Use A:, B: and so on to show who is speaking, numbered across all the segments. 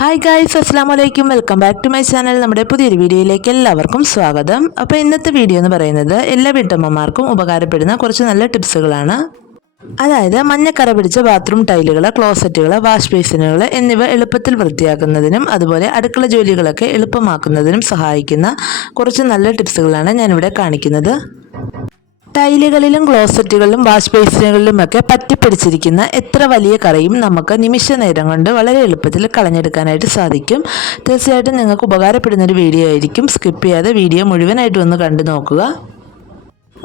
A: Hi guys അസ്സാം വലൈക്കും welcome back to my channel നമ്മുടെ പുതിയൊരു വീഡിയോയിലേക്ക് എല്ലാവർക്കും സ്വാഗതം. അപ്പോൾ ഇന്നത്തെ വീഡിയോ എന്ന് പറയുന്നത് എല്ലാ വീട്ടമ്മമാർക്കും ഉപകാരപ്പെടുന്ന കുറച്ച് നല്ല ടിപ്സുകളാണ്. അതായത് മഞ്ഞക്കറ പിടിച്ച ബാത്റൂം ടൈലുകൾ ക്ലോസറ്റുകൾ വാഷ് ബേസിനുകൾ എന്നിവ എളുപ്പത്തിൽ വൃത്തിയാക്കുന്നതിനും അതുപോലെ അടുക്കള ജോലികളൊക്കെ എളുപ്പമാക്കുന്നതിനും സഹായിക്കുന്ന കുറച്ച് നല്ല ടിപ്സുകളാണ് ഞാനിവിടെ കാണിക്കുന്നത്. ടൈലുകളിലും ക്ലോസറ്റുകളിലും വാഷ് ബേസിനുകളിലുമൊക്കെ പറ്റിപ്പിടിച്ചിരിക്കുന്ന എത്ര വലിയ കറയും നമുക്ക് നിമിഷ നേരം കൊണ്ട് വളരെ എളുപ്പത്തിൽ കളഞ്ഞെടുക്കാനായിട്ട് സാധിക്കും. തീർച്ചയായിട്ടും നിങ്ങൾക്ക് ഉപകാരപ്പെടുന്ന ഒരു വീഡിയോ ആയിരിക്കും. സ്കിപ്പ് ചെയ്യാതെ വീഡിയോ മുഴുവനായിട്ട് ഒന്ന് കണ്ടു നോക്കുക.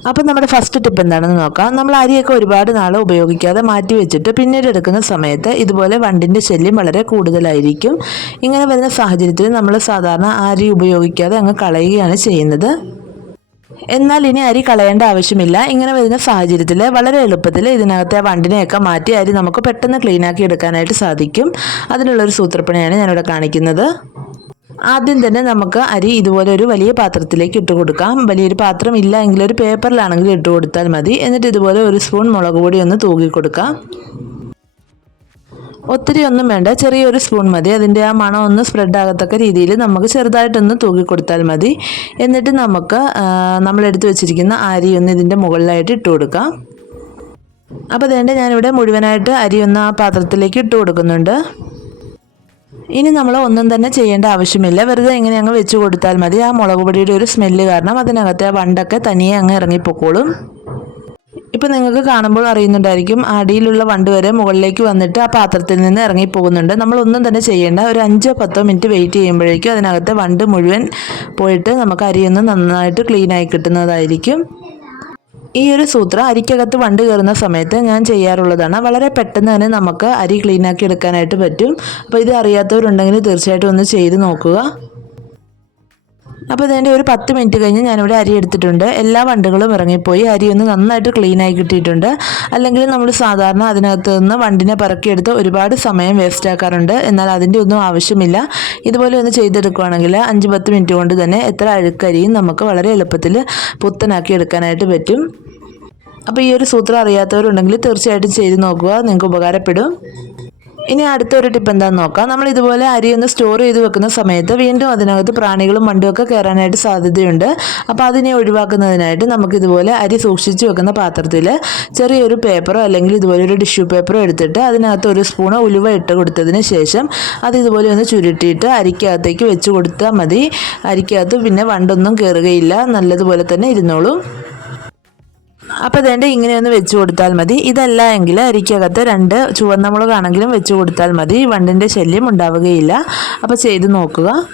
A: അപ്പോൾ നമ്മുടെ ഫസ്റ്റ് ടിപ്പ് എന്താണെന്ന് നോക്കാം. നമ്മൾ അരിയൊക്കെ ഒരുപാട് നാൾ ഉപയോഗിക്കാതെ മാറ്റി വെച്ചിട്ട് പിന്നീട് എടുക്കുന്ന സമയത്ത് ഇതുപോലെ വണ്ടിന്റെ ശല്യം വളരെ കൂടുതലായിരിക്കും. ഇങ്ങനെ വരുന്ന സാഹചര്യത്തിൽ നമ്മൾ സാധാരണ അരി ഉപയോഗിക്കാതെ അങ്ങ് കളയുകയാണ് ചെയ്യുന്നത്. എന്നാൽ ഇനി അരി കളയേണ്ട ആവശ്യമില്ല. ഇങ്ങനെ വരുന്ന സാഹചര്യത്തിൽ വളരെ എളുപ്പത്തിൽ ഇതിനകത്തെ വണ്ടിനെയൊക്കെ മാറ്റി അരി നമുക്ക് പെട്ടെന്ന് ക്ലീനാക്കി എടുക്കാനായിട്ട് സാധിക്കും. അതിനുള്ളൊരു സൂത്രപ്പണിയാണ് ഞാനിവിടെ കാണിക്കുന്നത്. ആദ്യം തന്നെ നമുക്ക് അരി ഇതുപോലെ ഒരു വലിയ പാത്രത്തിലേക്ക് ഇട്ട് കൊടുക്കാം. വലിയൊരു പാത്രം ഇല്ല എങ്കിൽ ഒരു പേപ്പറിലാണെങ്കിൽ ഇട്ട് കൊടുത്താൽ മതി. എന്നിട്ട് ഇതുപോലെ ഒരു സ്പൂൺ മുളക് പൊടി ഒന്ന് തൂകി കൊടുക്കാം. ഒത്തിരി ഒന്നും വേണ്ട. ചെറിയൊരു സ്പൂൺ മതി. അതിന്റെ ആ മണം ഒന്ന് സ്പ്രെഡ് ആകത്തക്ക രീതിയിൽ നമുക്ക് ചെറുതായിട്ടൊന്ന് തൂക്കി കൊടുത്താൽ മതി. എന്നിട്ട് നമുക്ക് നമ്മളെടുത്ത് വെച്ചിരിക്കുന്ന അരി ഒന്ന് ഇതിന്റെ മുകളിലായിട്ട് ഇട്ട് കൊടുക്കാം. അപ്പോൾ അതേണ്ട ഞാനിവിടെ മുഴുവനായിട്ട് അരി ഒന്ന് ആ പാത്രത്തിലേക്ക് ഇട്ട് കൊടുക്കുന്നുണ്ട്. ഇനി നമ്മൾ ഒന്നും തന്നെ ചെയ്യേണ്ട ആവശ്യമില്ല. വെറുതെ ഇങ്ങനെ അങ്ങ് വെച്ച് കൊടുത്താൽ മതി. ആ മുളക് പൊടിയുടെ ഒരു സ്മെല്ല് കാരണം അതിനകത്തെ ആ വണ്ടൊക്കെ തനിയെ അങ്ങ് ഇറങ്ങിപ്പോക്കോളും. ഇപ്പം നിങ്ങൾക്ക് കാണുമ്പോൾ അറിയുന്നുണ്ടായിരിക്കും അടിയിലുള്ള വണ്ട് വരെ മുകളിലേക്ക് വന്നിട്ട് ആ പാത്രത്തിൽ നിന്ന് ഇറങ്ങി പോകുന്നുണ്ട് നമ്മൾ ഒന്നും തന്നെ ചെയ്യേണ്ട ഒരു അഞ്ചോ പത്തോ മിനിറ്റ് വെയിറ്റ് ചെയ്യുമ്പോഴേക്കും അതിനകത്തെ വണ്ട് മുഴുവൻ പോയിട്ട് നമുക്ക് അരിയൊന്ന് നന്നായിട്ട് ക്ലീൻ ആയി കിട്ടുന്നതായിരിക്കും. ഈ ഒരു സൂത്രം അരിക്കകത്ത് വണ്ട് കയറുന്ന സമയത്ത് ഞാൻ ചെയ്യാറുള്ളതാണ്. വളരെ പെട്ടെന്ന് തന്നെ നമുക്ക് അരി ക്ലീനാക്കി എടുക്കാനായിട്ട് പറ്റും. അപ്പോൾ ഇത് അറിയാത്തവരുണ്ടെങ്കിൽ തീർച്ചയായിട്ടും ഒന്ന് ചെയ്ത് നോക്കുക. അപ്പോൾ ഇതിന്റെ ഒരു പത്ത് മിനിറ്റ് കഴിഞ്ഞ് ഞാനിവിടെ അരി എടുത്തിട്ടുണ്ട്. എല്ലാ വണ്ടുകളും ഇറങ്ങിപ്പോയി. അരി ഒന്ന് നന്നായിട്ട് ക്ലീൻ ആയി കിട്ടിയിട്ടുണ്ട്. അല്ലെങ്കിൽ നമ്മൾ സാധാരണ അതിനകത്ത് നിന്ന് വണ്ടിനെ പറക്കിയെടുത്ത് ഒരുപാട് സമയം വേസ്റ്റ് ആക്കാറുണ്ട്. എന്നാൽ അതിന്റെ ഒന്നും ആവശ്യമില്ല. ഇതുപോലെ ഒന്ന് ചെയ്തെടുക്കുകയാണെങ്കിൽ അഞ്ച് പത്ത് മിനിറ്റ് കൊണ്ട് തന്നെ എത്ര അഴുക്കരിയും നമുക്ക് വളരെ എളുപ്പത്തിൽ പുത്തനാക്കി എടുക്കാനായിട്ട് പറ്റും. അപ്പോൾ ഈ ഒരു സൂത്രം അറിയാത്തവരുണ്ടെങ്കിൽ തീർച്ചയായിട്ടും ചെയ്ത് നോക്കുക. നിങ്ങൾക്ക് ഉപകാരപ്പെടും. ഇനി അടുത്തൊരു ടിപ്പ് എന്താണെന്ന് നോക്കാം. നമ്മൾ ഇതുപോലെ അരി ഒന്ന് സ്റ്റോർ ചെയ്ത് വെക്കുന്ന സമയത്ത് വീണ്ടും അതിനകത്ത് പ്രാണികളും മണ്ടും ഒക്കെ കയറാനായിട്ട് സാധ്യതയുണ്ട്. അപ്പോൾ അതിനെ ഒഴിവാക്കുന്നതിനായിട്ട് നമുക്ക് ഇതുപോലെ അരി സൂക്ഷിച്ച് വെക്കുന്ന പാത്രത്തിൽ ചെറിയൊരു പേപ്പറോ അല്ലെങ്കിൽ ഇതുപോലെ ഒരു ടിഷ്യൂ പേപ്പറോ എടുത്തിട്ട് അതിനകത്ത് ഒരു സ്പൂണോ ഉലുവ ഇട്ട് കൊടുത്തതിന് ശേഷം അത് ഇതുപോലെ ഒന്ന് ചുരുട്ടിയിട്ട് അരിക്കകത്തേക്ക് വെച്ച് കൊടുത്താൽ മതി. അരിക്കകത്ത് പിന്നെ വണ്ടൊന്നും കയറുകയില്ല നല്ലതുപോലെ തന്നെ ഇരുന്നോളും. അപ്പോൾ ഇതേണ്ട ഇങ്ങനെ ഒന്ന് വെച്ച് കൊടുത്താൽ മതി. ഇതല്ല എങ്കിൽ അരിക്കകത്ത് രണ്ട് ചുവന്ന മുളകാണെങ്കിലും വെച്ച് കൊടുത്താൽ മതി. വണ്ടിന്റെ ശല്യം ഉണ്ടാവുകയില്ല. അപ്പോൾ ചെയ്ത് നോക്കുക.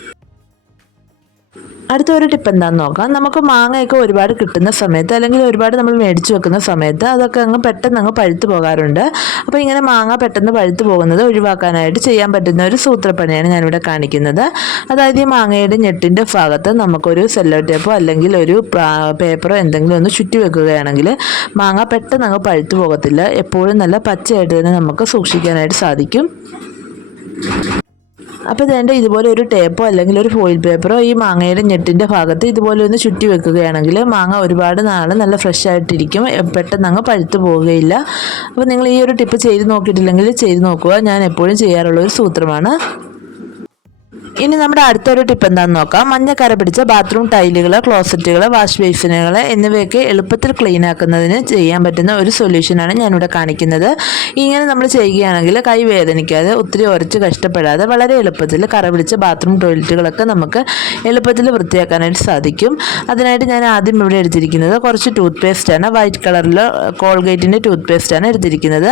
A: അടുത്ത ഒരു ടിപ്പ് എന്താണെന്ന് നോക്കാം. നമുക്ക് മാങ്ങയൊക്കെ ഒരുപാട് കിട്ടുന്ന സമയത്ത് അല്ലെങ്കിൽ ഒരുപാട് നമ്മൾ മേടിച്ചു വെക്കുന്ന സമയത്ത് അതൊക്കെ അങ്ങ് പെട്ടെന്ന് അങ്ങ് പഴുത്തു പോകാറുണ്ട്. അപ്പോൾ ഇങ്ങനെ മാങ്ങ പെട്ടെന്ന് പഴുത്തു പോകുന്നത് ഒഴിവാക്കാനായിട്ട് ചെയ്യാൻ പറ്റുന്ന ഒരു സൂത്രപ്പണിയാണ് ഞാനിവിടെ കാണിക്കുന്നത്. അതായത് ഈ മാങ്ങയുടെ ഞെട്ടിന്റെ ഭാഗത്ത് നമുക്കൊരു സെല്ലോ ടേപ്പോ അല്ലെങ്കിൽ ഒരു പേപ്പറോ എന്തെങ്കിലും ഒന്ന് ചുറ്റി വെക്കുകയാണെങ്കിൽ മാങ്ങ പെട്ടെന്ന് അങ്ങ് പഴുത്തു പോകത്തില്ല. എപ്പോഴും നല്ല പച്ചയായിട്ട് തന്നെ നമുക്ക് സൂക്ഷിക്കാനായിട്ട് സാധിക്കും. അപ്പോൾ ഇതേണ്ട ഇതുപോലെ ഒരു ടേപ്പോ അല്ലെങ്കിൽ ഒരു ഫോയിൽ പേപ്പറോ ഈ മാങ്ങയുടെ ഞെട്ടിന്റെ ഭാഗത്ത് ഇതുപോലെ ഒന്ന് ചുറ്റി വെക്കുകയാണെങ്കിൽ മാങ്ങ ഒരുപാട് നാൾ നല്ല ഫ്രഷ് ആയിട്ടിരിക്കും. പെട്ടെന്ന് അങ്ങ് പഴുത്തു പോവുകയില്ല. അപ്പോൾ നിങ്ങൾ ഈ ഒരു ടിപ്പ് ചെയ്ത് നോക്കിയിട്ടില്ലെങ്കിൽ ചെയ്ത് നോക്കുക. ഞാൻ എപ്പോഴും ചെയ്യാറുള്ള ഒരു സൂത്രമാണ്. ഇനി നമ്മുടെ അടുത്തൊരു ടിപ്പ് എന്താണെന്ന് നോക്കാം. മഞ്ഞക്കര പിടിച്ച ബാത്റൂം ടൈലുകൾ ക്ലോസറ്റുകൾ വാഷ് ബേസിനുകൾ എന്നിവയൊക്കെ എളുപ്പത്തിൽ ക്ലീൻ ആക്കുന്നതിന് ചെയ്യാൻ പറ്റുന്ന ഒരു സൊല്യൂഷനാണ് ഞാനിവിടെ കാണിക്കുന്നത്. ഇങ്ങനെ നമ്മൾ ചെയ്യുകയാണെങ്കിൽ കൈ വേദനിക്കാതെ ഒത്തിരി ഉരച്ച് കഷ്ടപ്പെടാതെ വളരെ എളുപ്പത്തിൽ കറ പിടിച്ച ബാത്റൂം ടോയ്ലറ്റുകളൊക്കെ നമുക്ക് എളുപ്പത്തിൽ വൃത്തിയാക്കാനായിട്ട് സാധിക്കും. അതിനായിട്ട് ഞാൻ ആദ്യം ഇവിടെ എടുത്തിരിക്കുന്നത് കുറച്ച് ടൂത്ത് പേസ്റ്റാണ് വൈറ്റ് കളറിൽ കോൾഗേറ്റിന്റെ ടൂത്ത് പേസ്റ്റാണ് എടുത്തിരിക്കുന്നത്.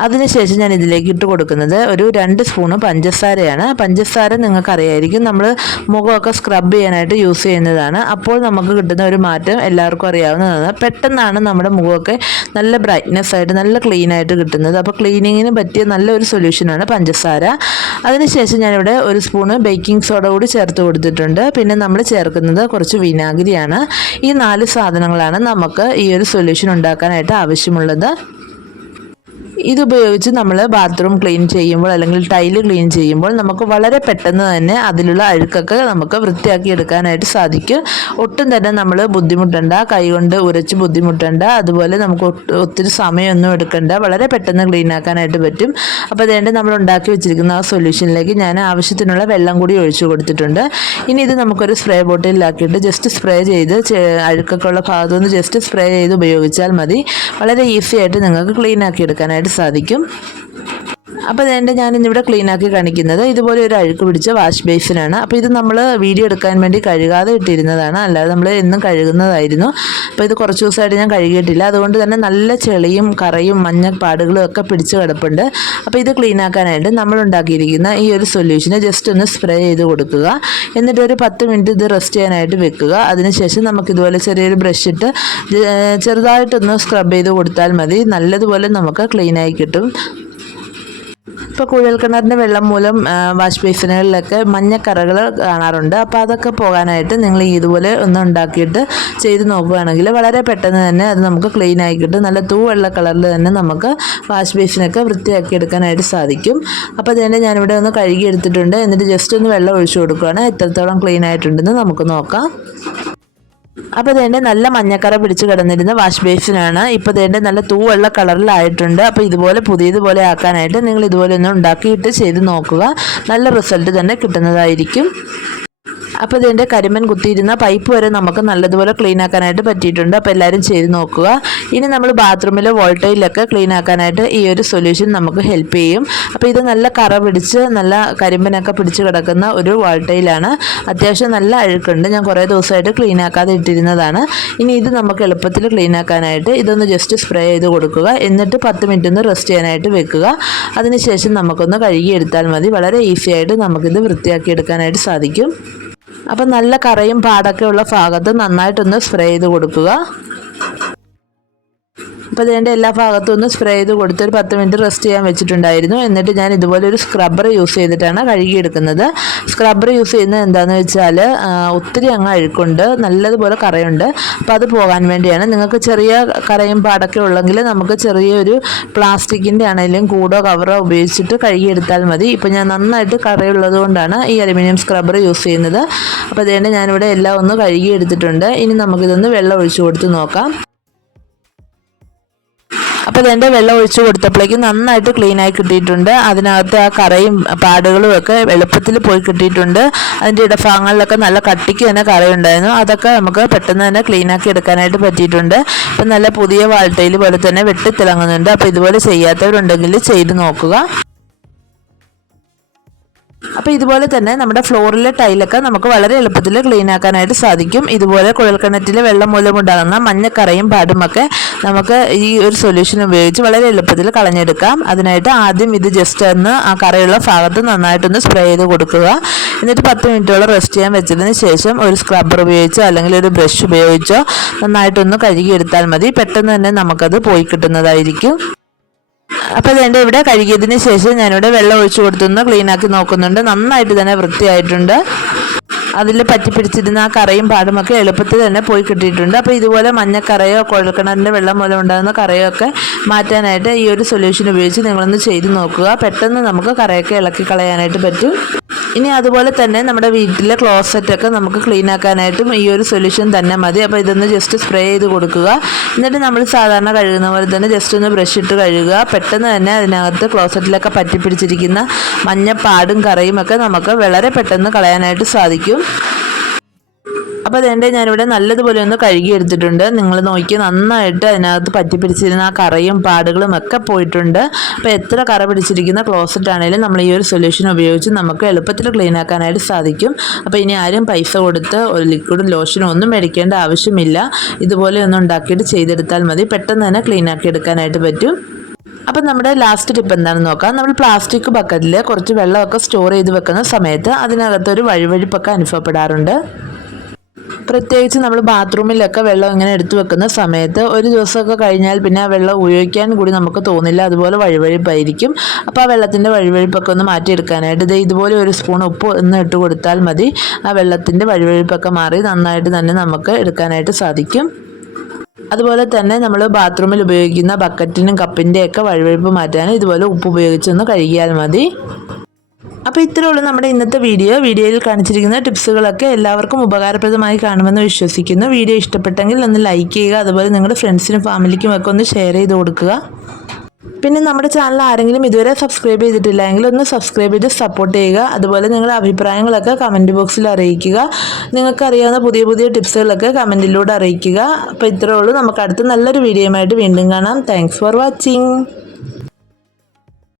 A: അതിനുശേഷം ഞാൻ ഇതിലേക്ക് ഇട്ട് കൊടുക്കുന്നത് ഒരു രണ്ട് സ്പൂണ് പഞ്ചസാരയാണ്. പഞ്ചസാര നിങ്ങൾക്ക് അറിയായിരിക്കും. നമ്മൾ മുഖമൊക്കെ സ്ക്രബ് ചെയ്യാനായിട്ട് യൂസ് ചെയ്യുന്നതാണ്. അപ്പോൾ നമുക്ക് കിട്ടുന്ന ഒരു മാറ്റം എല്ലാവർക്കും അറിയാവുന്നതാണ്. പെട്ടെന്നാണ് നമ്മുടെ മുഖമൊക്കെ നല്ല ബ്രൈറ്റ്നെസ് ആയിട്ട് നല്ല ക്ലീൻ ആയിട്ട് കിട്ടുന്നത്. അപ്പോൾ ക്ലീനിങ്ങിന് പറ്റിയ നല്ലൊരു സൊല്യൂഷനാണ് പഞ്ചസാര. അതിനുശേഷം ഞാനിവിടെ ഒരു സ്പൂണ് ബേക്കിംഗ് സോഡ കൂടി ചേർത്ത് കൊടുത്തിട്ടുണ്ട്. പിന്നെ നമ്മൾ ചേർക്കുന്നത് കുറച്ച് വിനാഗിരിയാണ്. ഈ നാല് സാധനങ്ങളാണ് നമുക്ക് ഈ ഒരു സൊല്യൂഷൻ ഉണ്ടാക്കാനായിട്ട് ആവശ്യമുള്ളത്. ഇത് ഉപയോഗിച്ച് നമ്മൾ ബാത്റൂം ക്ലീൻ ചെയ്യുമ്പോൾ അല്ലെങ്കിൽ ടൈൽ ക്ലീൻ ചെയ്യുമ്പോൾ നമുക്ക് വളരെ പെട്ടെന്ന് തന്നെ അതിലുള്ള അഴുക്കൊക്കെ നമുക്ക് വൃത്തിയാക്കി എടുക്കാനായിട്ട് സാധിക്കും. ഒട്ടും തന്നെ നമ്മൾ ബുദ്ധിമുട്ടണ്ട കൈ കൊണ്ട് ഉരച്ച് ബുദ്ധിമുട്ടണ്ട അതുപോലെ നമുക്ക് ഒത്തിരി സമയമൊന്നും എടുക്കണ്ട വളരെ പെട്ടെന്ന് ക്ലീൻ ആക്കാനായിട്ട് പറ്റും. അപ്പോൾ അതുകൊണ്ട് നമ്മൾ ഉണ്ടാക്കി വെച്ചിരിക്കുന്ന ആ സൊല്യൂഷനിലേക്ക് ഞാൻ ആവശ്യത്തിനുള്ള വെള്ളം കൂടി ഒഴിച്ചു കൊടുത്തിട്ടുണ്ട്. ഇനി ഇത് നമുക്കൊരു സ്പ്രേ ബോട്ടിലാക്കിയിട്ട് ജസ്റ്റ് സ്പ്രേ ചെയ്ത് അഴുക്കൊക്കെ ഉള്ള ഭാഗത്തുനിന്ന് ജസ്റ്റ് സ്പ്രേ ചെയ്ത് ഉപയോഗിച്ചാൽ മതി. വളരെ ഈസി ആയിട്ട് നിങ്ങൾക്ക് ക്ലീൻ ആക്കി എടുക്കാനായിട്ട് സാധിക്കും. അപ്പോൾ അതുകൊണ്ട് ഞാൻ ഇന്നിവിടെ ക്ലീൻ ആക്കി കാണിക്കുന്നത്. ഇതുപോലെ ഒരു അഴുക്ക് പിടിച്ച വാഷ് ബേസിനാണ് അപ്പോൾ ഇത് നമ്മൾ വീഡിയോ എടുക്കാൻ വേണ്ടി കഴുകാതെ ഇട്ടിരുന്നതാണ്. അല്ലാതെ നമ്മൾ എന്നും കഴുകുന്നതായിരുന്നു. അപ്പോൾ ഇത് കുറച്ച് ദിവസമായിട്ട് ഞാൻ കഴുകിയിട്ടില്ല. അതുകൊണ്ട് തന്നെ നല്ല ചെളിയും കറയും മഞ്ഞ പാടുകളും ഒക്കെ പിടിച്ച് കിടപ്പുണ്ട്. അപ്പോൾ ഇത് ക്ലീൻ ആക്കാനായിട്ട് നമ്മൾ ഉണ്ടാക്കിയിരിക്കുന്ന ഈ ഒരു സൊല്യൂഷന് ജസ്റ്റ് ഒന്ന് സ്പ്രേ ചെയ്ത് കൊടുക്കുക. എന്നിട്ട് ഒരു പത്ത് മിനിറ്റ് ഇത് റെസ്റ്റ് ചെയ്യാനായിട്ട് വെക്കുക. അതിനുശേഷം നമുക്ക് ഇതുപോലെ ചെറിയൊരു ബ്രഷ് ഇട്ട് ചെറുതായിട്ടൊന്ന് സ്ക്രബ് ചെയ്ത് കൊടുത്താൽ മതി. നല്ലതുപോലെ നമുക്ക് ക്ലീനായി കിട്ടും. ഇപ്പോൾ കുഴൽക്കിണറിന്റെ വെള്ളം മൂലം വാഷ് ബേസിനുകളിലൊക്കെ മഞ്ഞക്കറകൾ കാണാറുണ്ട്. അപ്പോൾ അതൊക്കെ പോകാനായിട്ട് നിങ്ങൾ ഇതുപോലെ ഒന്ന് ഉണ്ടാക്കിയിട്ട് ചെയ്ത് നോക്കുകയാണെങ്കിൽ വളരെ പെട്ടെന്ന് തന്നെ അത് നമുക്ക് ക്ലീൻ ആയി കിട്ടും. നല്ല തൂവെള്ള കളറിൽ തന്നെ നമുക്ക് വാഷ് ബേസിനൊക്കെ വൃത്തിയാക്കി എടുക്കാനായിട്ട് സാധിക്കും. അപ്പോൾ അതിന്റെ ഞാനിവിടെ ഒന്ന് കഴുകി എടുത്തിട്ടുണ്ട് എന്നിട്ട് ജസ്റ്റ് ഒന്ന് വെള്ളം ഒഴിച്ചു കൊടുക്കുകയാണ് എത്രത്തോളം ക്ലീൻ ആയിട്ടുണ്ടെന്ന് നമുക്ക് നോക്കാം. അപ്പോൾ ഇതേണ്ട നല്ല മഞ്ഞക്കറ പിടിച്ച് കിടന്നിരുന്ന വാഷ് ബേസിനാണ്. ഇപ്പോൾ ഇതേണ്ട നല്ല തൂവെള്ള കളറിലായിട്ടുണ്ട്. അപ്പോൾ ഇതുപോലെ പുതിയതുപോലെ ആക്കാനായിട്ട് നിങ്ങൾ ഇതുപോലെ ഒന്ന് ഉണ്ടാക്കിയിട്ട് ചെയ്ത് നോക്കുക. നല്ല റിസൾട്ട് തന്നെ കിട്ടുന്നതായിരിക്കും. അപ്പോൾ ഇതിന്റെ കരിമൻ കുത്തിയിരുന്ന പൈപ്പ് വരെ നമുക്ക് നല്ലതുപോലെ ക്ലീൻ ആക്കാനായിട്ട് പറ്റിയിട്ടുണ്ട്. അപ്പോൾ എല്ലാവരും ചെയ്ത് നോക്കുക. ഇനി നമ്മൾ ബാത്റൂമിലെ വോൾട്ടേജിലൊക്കെ ക്ലീൻ ആക്കാനായിട്ട് ഈ ഒരു സൊല്യൂഷൻ നമുക്ക് ഹെൽപ്പ് ചെയ്യും. അപ്പോൾ ഇത് നല്ല കറ പിടിച്ച് നല്ല കരിമ്പനൊക്കെ പിടിച്ച് കിടക്കുന്ന ഒരു വോൾട്ടേജിലാണ് അത്യാവശ്യം നല്ല അഴുക്കുണ്ട്. ഞാൻ കുറേ ദിവസമായിട്ട് ക്ലീൻ ആക്കാതെ ഇട്ടിരുന്നതാണ്. ഇനി ഇത് നമുക്ക് എളുപ്പത്തിൽ ക്ലീൻ ആക്കാനായിട്ട് ഇതൊന്ന് ജസ്റ്റ് സ്പ്രേ ചെയ്ത് കൊടുക്കുക. എന്നിട്ട് പത്ത് മിനിറ്റ് ഒന്ന് റെസ്റ്റ് ചെയ്യാനായിട്ട് വെക്കുക. അതിനുശേഷം നമുക്കൊന്ന് കഴുകിയെടുത്താൽ മതി. വളരെ ഈസി ആയിട്ട് നമുക്കിത് വൃത്തിയാക്കി എടുക്കാനായിട്ട് സാധിക്കും. അപ്പം നല്ല കറയും പാടൊക്കെ ഉള്ള ഭാഗത്ത് നന്നായിട്ടൊന്ന് സ്പ്രേ ചെയ്ത് കൊടുക്കുക. അപ്പോൾ ഇതിന്റെ എല്ലാ ഭാഗത്തും ഒന്ന് സ്പ്രേ ചെയ്ത് കൊടുത്ത് ഒരു പത്ത് മിനിറ്റ് റെസ്റ്റ് ചെയ്യാൻ വെച്ചിട്ടുണ്ടായിരുന്നു. എന്നിട്ട് ഞാൻ ഇതുപോലെ ഒരു സ്ക്രബ്ബർ യൂസ് ചെയ്തിട്ടാണ് കഴുകിയെടുക്കുന്നത്. സ്ക്രബ്ബർ യൂസ് ചെയ്യുന്നത് എന്താണെന്ന് വെച്ചാൽ ഒത്തിരി അങ്ങ് അഴുക്കുണ്ട്. നല്ലതുപോലെ കറയുണ്ട്. അപ്പോൾ അത് പോകാൻ വേണ്ടിയാണ്. നിങ്ങൾക്ക് ചെറിയ കറയും പാടൊക്കെ ഉള്ളെങ്കിൽ നമുക്ക് ചെറിയൊരു പ്ലാസ്റ്റിക്കിന്റെ ആണെങ്കിലും കൂടോ കവറോ ഉപയോഗിച്ചിട്ട് കഴുകിയെടുത്താൽ മതി. ഇപ്പോൾ ഞാൻ നന്നായിട്ട് കറയുള്ളത് കൊണ്ടാണ് ഈ അലുമിനിയം സ്ക്രബ്ബർ യൂസ് ചെയ്യുന്നത്. അപ്പോൾ അതുകൊണ്ട് ഞാനിവിടെ എല്ലാം ഒന്ന് കഴുകിയെടുത്തിട്ടുണ്ട്. ഇനി നമുക്കിതൊന്ന് വെള്ളം ഒഴിച്ചു കൊടുത്ത് നോക്കാം. അപ്പോൾ ഇതിന്റെ വെള്ളം ഒഴിച്ചു കൊടുത്തപ്പോഴേക്കും നന്നായിട്ട് ക്ലീനായി കിട്ടിയിട്ടുണ്ട്. അതിനകത്ത് ആ കറയും പാടുകളും ഒക്കെ എളുപ്പത്തിൽ പോയി കിട്ടിയിട്ടുണ്ട്. അതിന്റെ ഇടഭാഗങ്ങളിലൊക്കെ നല്ല കട്ടിക്ക് തന്നെ കറയുണ്ടായിരുന്നു. അതൊക്കെ നമുക്ക് പെട്ടെന്ന് തന്നെ ക്ലീനാക്കി എടുക്കാനായിട്ട് പറ്റിയിട്ടുണ്ട്. ഇപ്പം നല്ല പുതിയ വാൾട്ടയിൽ പോലെ തന്നെ വെട്ടിത്തിളങ്ങുന്നുണ്ട് അപ്പോൾ ഇതുപോലെ ചെയ്യാത്തവരുണ്ടെങ്കിൽ ചെയ്ത് നോക്കുക. അപ്പോൾ ഇതുപോലെ തന്നെ നമ്മുടെ ഫ്ലോറിലെ ടൈലൊക്കെ നമുക്ക് വളരെ എളുപ്പത്തിൽ ക്ലീൻ ആക്കാനായിട്ട് സാധിക്കും. ഇതുപോലെ കുഴൽക്കിണറ്റിലെ വെള്ളം മൂലമുണ്ടാകുന്ന മഞ്ഞക്കറയും പാടുമൊക്കെ നമുക്ക് ഈ ഒരു സൊല്യൂഷൻ ഉപയോഗിച്ച് വളരെ എളുപ്പത്തിൽ കളഞ്ഞെടുക്കാം. അതിനായിട്ട് ആദ്യം ഇത് ജസ്റ്റ് ഒന്ന് ആ കറയുള്ള ഭാഗത്ത് നന്നായിട്ടൊന്ന് സ്പ്രേ ചെയ്ത് കൊടുക്കുക. എന്നിട്ട് പത്ത് മിനിറ്റോളം റെസ്റ്റ് ചെയ്യാൻ വെച്ചതിന് ശേഷം ഒരു സ്ക്രബ്ബർ ഉപയോഗിച്ചോ അല്ലെങ്കിൽ ഒരു ബ്രഷ് ഉപയോഗിച്ചോ നന്നായിട്ടൊന്ന് കഴുകിയെടുത്താൽ മതി. പെട്ടെന്ന് തന്നെ നമുക്കത് പോയി കിട്ടുന്നതായിരിക്കും. അപ്പോൾ ഇതെന്റെ ഇവിടെ കഴുകിയതിന് ശേഷം ഞാനിവിടെ വെള്ളം ഒഴിച്ചു കൊടുത്തൊന്ന് ക്ലീൻ ആക്കി നോക്കുന്നുണ്ട്. നന്നായിട്ട് തന്നെ വൃത്തിയായിട്ടുണ്ട്. അതിൽ പറ്റിപ്പിടിച്ചിരുന്ന ആ കറയും പാടുമൊക്കെ എളുപ്പത്തിൽ തന്നെ പോയി കിട്ടിയിട്ടുണ്ട്. അപ്പോൾ ഇതുപോലെ മഞ്ഞക്കറയോ കുഴൽക്കിണറിന്റെ വെള്ളം മൂലം ഉണ്ടാകുന്ന കറയോ ഒക്കെ മാറ്റാനായിട്ട് ഈ ഒരു സൊല്യൂഷൻ ഉപയോഗിച്ച് നിങ്ങളൊന്ന് ചെയ്ത് നോക്കുക. പെട്ടെന്ന് നമുക്ക് കറയൊക്കെ ഇളക്കി കളയാനായിട്ട് പറ്റും. ഇനി അതുപോലെ തന്നെ നമ്മുടെ വീട്ടിലെ ക്ലോസറ്റൊക്കെ നമുക്ക് ക്ലീൻ ആക്കാനായിട്ടും ഈ ഒരു സൊല്യൂഷൻ തന്നെ മതി. അപ്പോൾ ഇതൊന്ന് ജസ്റ്റ് സ്പ്രേ ചെയ്ത് കൊടുക്കുക. എന്നിട്ട് നമ്മൾ സാധാരണ കഴുകുന്ന പോലെ തന്നെ ജസ്റ്റ് ഒന്ന് ബ്രഷ് ഇട്ട് കഴുകുക. പെട്ടെന്ന് തന്നെ അതിനകത്ത് ക്ലോസറ്റിലൊക്കെ പറ്റിപ്പിടിച്ചിരിക്കുന്ന മഞ്ഞപ്പാടും കറയും ഒക്കെ നമുക്ക് വളരെ പെട്ടെന്ന് കളയാനായിട്ട് സാധിക്കും. അപ്പോൾ അതെന്റെ ഞാനിവിടെ നല്ലതുപോലെ ഒന്ന് കഴുകി എടുത്തിട്ടുണ്ട്. നിങ്ങൾ നോക്കി നന്നായിട്ട് അതിനകത്ത് പറ്റിപ്പിടിച്ചിരുന്ന ആ കറയും പാടുകളും ഒക്കെ പോയിട്ടുണ്ട്. അപ്പോൾ എത്ര കറ പിടിച്ചിരിക്കുന്ന ക്ലോസറ്റ് ആണെങ്കിലും നമ്മൾ ഈ ഒരു സൊല്യൂഷൻ ഉപയോഗിച്ച് നമുക്ക് എളുപ്പത്തിൽ ക്ലീൻ ആക്കാനായിട്ട് സാധിക്കും. അപ്പോൾ ഇനി ആരും പൈസ കൊടുത്ത് ഒരു ലിക്വിഡും ലോഷനും ഒന്നും മേടിക്കേണ്ട ആവശ്യമില്ല. ഇതുപോലെ ഒന്ന് ഉണ്ടാക്കിയിട്ട് ചെയ്തെടുത്താൽ മതി. പെട്ടെന്ന് തന്നെ ക്ലീൻ ആക്കി എടുക്കാനായിട്ട് പറ്റും. അപ്പം നമ്മുടെ ലാസ്റ്റ് ടിപ്പ് എന്താണെന്ന് നോക്കാം. നമ്മൾ പ്ലാസ്റ്റിക് ബക്കറ്റിൽ കുറച്ച് വെള്ളമൊക്കെ സ്റ്റോർ ചെയ്ത് വെക്കുന്ന സമയത്ത് അതിനകത്തൊരു വഴുവഴുപ്പൊക്കെ അനുഭവപ്പെടാറുണ്ട്. പ്രത്യേകിച്ച് നമ്മൾ ബാത്റൂമിലൊക്കെ വെള്ളം ഇങ്ങനെ എടുത്തു വെക്കുന്ന സമയത്ത് ഒരു ദിവസമൊക്കെ കഴിഞ്ഞാൽ പിന്നെ ആ വെള്ളം ഉപയോഗിക്കാൻ കൂടി നമുക്ക് തോന്നില്ല. അതുപോലെ വഴുവഴുപ്പായിരിക്കും. അപ്പോൾ ആ വെള്ളത്തിന്റെ വഴുവഴുപ്പൊക്കെ ഒന്ന് മാറ്റിയെടുക്കാനായിട്ട് ഇത് ഇതുപോലെ ഒരു സ്പൂൺ ഉപ്പ് ഒന്ന് ഇട്ട് കൊടുത്താൽ മതി. ആ വെള്ളത്തിന്റെ വഴുവഴുപ്പൊക്കെ മാറി നന്നായിട്ട് തന്നെ നമുക്ക് എടുക്കാനായിട്ട് സാധിക്കും. അതുപോലെ തന്നെ നമ്മൾ ബാത്റൂമിൽ ഉപയോഗിക്കുന്ന ബക്കറ്റിനും കപ്പിന്റെയൊക്കെ വഴുവഴുപ്പ് മാറ്റാൻ ഇതുപോലെ ഉപ്പ് ഉപയോഗിച്ചൊന്ന് കഴുകിയാൽ മതി. അപ്പോൾ ഇത്രേ ഉള്ളൂ നമ്മുടെ ഇന്നത്തെ വീഡിയോ വീഡിയോയിൽ കാണിച്ചിരിക്കുന്ന ടിപ്സുകളൊക്കെ എല്ലാവർക്കും ഉപകാരപ്രദമായി കാണുമെന്ന് വിശ്വസിക്കുന്നു. വീഡിയോ ഇഷ്ടപ്പെട്ടെങ്കിൽ ഒന്ന് ലൈക്ക് ചെയ്യുക അതുപോലെ നിങ്ങളുടെ ഫ്രണ്ട്സിനും ഫാമിലിക്കും ഒക്കെ ഒന്ന് ഷെയർ ചെയ്ത് കൊടുക്കുക. പിന്നെ നമ്മുടെ ചാനൽ ആരെങ്കിലും ഇതുവരെ സബ്സ്ക്രൈബ് ചെയ്തിട്ടില്ല എങ്കിൽ ഒന്ന് സബ്സ്ക്രൈബ് ചെയ്ത് സപ്പോർട്ട് ചെയ്യുക. അതുപോലെ നിങ്ങളുടെ അഭിപ്രായങ്ങളൊക്കെ കമന്റ് ബോക്സിൽ അറിയിക്കുക. നിങ്ങൾക്കറിയാവുന്ന പുതിയ പുതിയ ടിപ്സുകളൊക്കെ കമന്റിലൂടെ അറിയിക്കുക. അപ്പോൾ ഇത്രയേ ഉള്ളൂ. നമുക്ക് അടുത്ത നല്ലൊരു വീഡിയോയുമായിട്ട് വീണ്ടും കാണാം. Thanks for watching